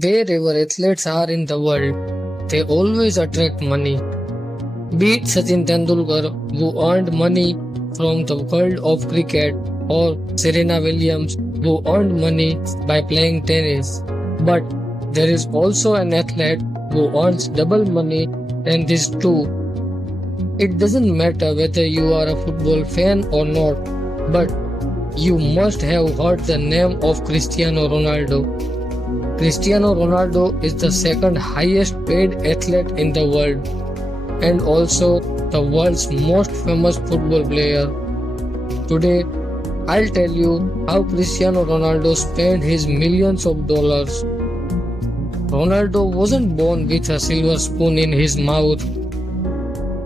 Wherever athletes are in the world, they always attract money. Be it Sachin Tendulkar, who earned money from the world of cricket, or Serena Williams, who earned money by playing tennis. But there is also an athlete who earns double money than these two. It doesn't matter whether you are a football fan or not, but you must have heard the name of Cristiano Ronaldo. Cristiano Ronaldo is the second highest paid athlete in the world and also the world's most famous football player. Today, I'll tell you how Cristiano Ronaldo spent his millions of dollars. Ronaldo wasn't born with a silver spoon in his mouth.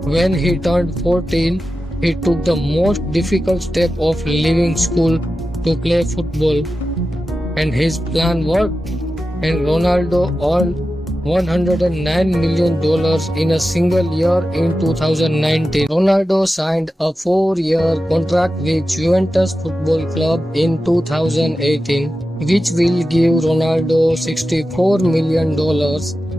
When he turned 14, he took the most difficult step of leaving school to play football, and his plan worked. And Ronaldo earned $109 million in a single year in 2019. Ronaldo signed a 4-year contract with Juventus Football Club in 2018, which will give Ronaldo $64 million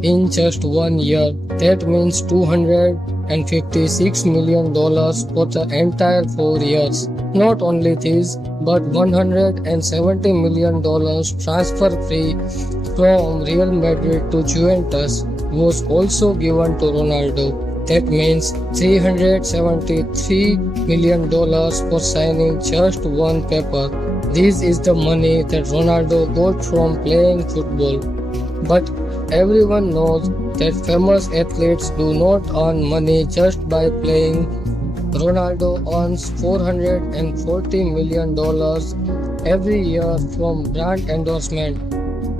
in just 1 year. That means $256 million for the entire 4 years. Not only this, but $170 million transfer free from Real Madrid to Juventus was also given to Ronaldo. That means $373 million for signing just one paper. This is the money that Ronaldo got from playing football. But everyone knows that famous athletes do not earn money just by playing. Ronaldo earns $440 million every year from brand endorsement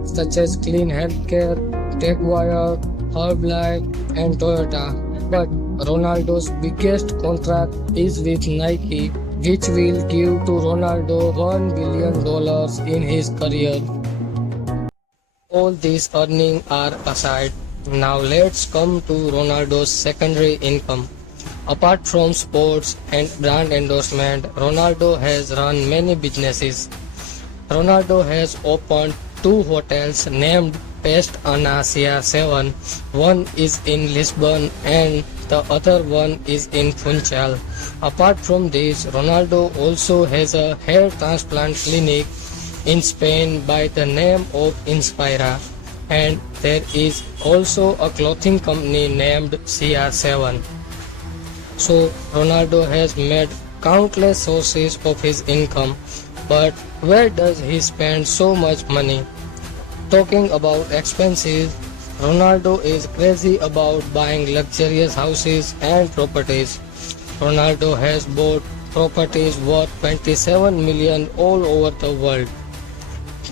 such as Clean Healthcare, Jaguar, Herbalife, and Toyota. But Ronaldo's biggest contract is with Nike, which will give to Ronaldo $1 billion in his career. All these earnings are aside. Now let's come to Ronaldo's secondary income. Apart from sports and brand endorsement, Ronaldo has run many businesses. Ronaldo has opened 2 hotels named Best Anasia 7. One is in Lisbon and the other one is in Funchal. Apart from this, Ronaldo also has a hair transplant clinic in Spain by the name of Inspira, and there is also a clothing company named CR7. So Ronaldo has made countless sources of his income, but where does he spend so much money? Talking about expenses, Ronaldo is crazy about buying luxurious houses and properties. Ronaldo has bought properties worth 27 million all over the world.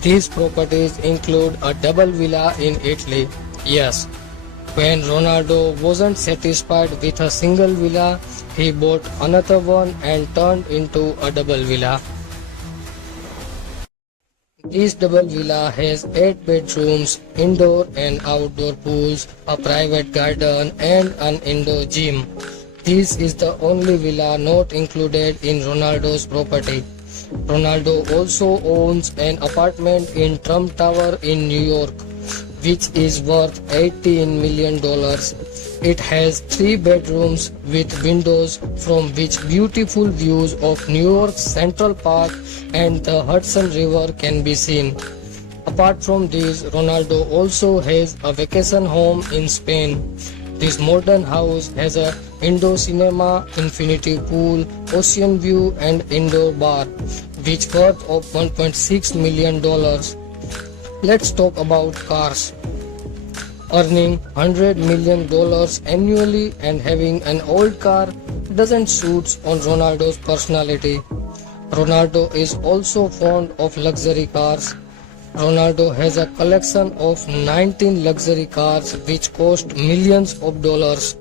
These properties include a double villa in Italy. Yes, when Ronaldo wasn't satisfied with a single villa, he bought another one and turned into a double villa. This double villa has 8 bedrooms, indoor and outdoor pools, a private garden and an indoor gym. This is the only villa not included in Ronaldo's property. Ronaldo also owns an apartment in Trump Tower in New York, which is worth $18 million. It has 3 bedrooms with windows from which beautiful views of New York's Central Park and the Hudson River can be seen. Apart from this, Ronaldo also has a vacation home in Spain. This modern house has a indoor cinema, infinity pool, ocean view and indoor bar, which worth of $1.6 million. Let's talk about cars. Earning $100 million annually and having an old car doesn't suit on Ronaldo's personality. Ronaldo is also fond of luxury cars. Ronaldo has a collection of 19 luxury cars which cost millions of dollars.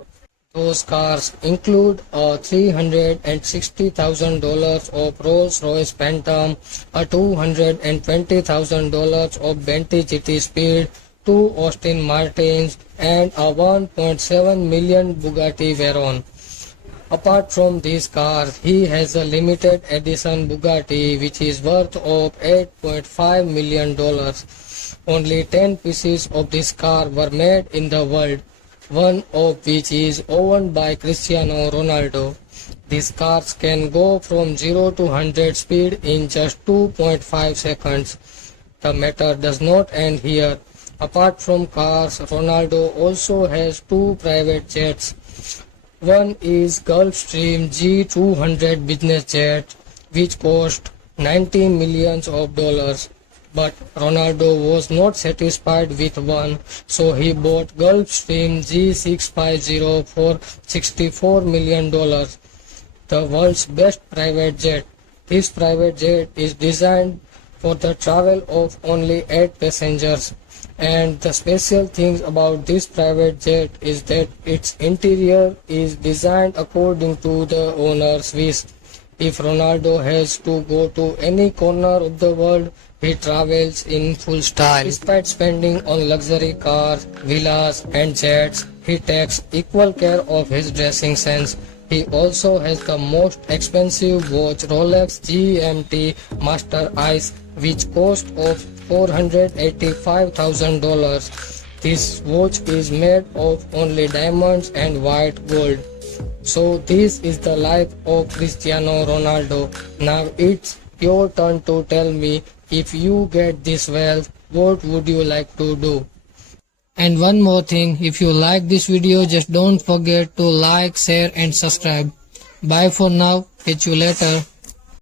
Those cars include a $360,000 of Rolls-Royce Phantom, a $220,000 of Bentley GT Speed, 2 Aston Martins and a 1.7 million Bugatti Veyron. Apart from these cars, he has a limited edition Bugatti which is worth of $8.5 million. Only 10 pieces of this car were made in the world, one of which is owned by Cristiano Ronaldo. These cars can go from 0 to 100 speed in just 2.5 seconds. The matter does not end here. Apart from cars, Ronaldo also has two private jets. One is Gulfstream G200 business jet, which cost 90 millions of dollars. But Ronaldo was not satisfied with one, so he bought Gulfstream G650 for $64 million, the world's best private jet. This private jet is designed for the travel of only 8 passengers. And the special thing about this private jet is that its interior is designed according to the owner's wish. If Ronaldo has to go to any corner of the world, he travels in full style. Despite spending on luxury cars, villas and jets, he takes equal care of his dressing sense. He also has the most expensive watch, Rolex GMT Master Ice, which cost of $485,000. This watch is made of only diamonds and white gold. So this is the life of Cristiano Ronaldo. Now it's your turn to tell me, if you get this wealth, what would you like to do? And one more thing, if you like this video, just don't forget to like, share and subscribe. Bye for now. Catch you later.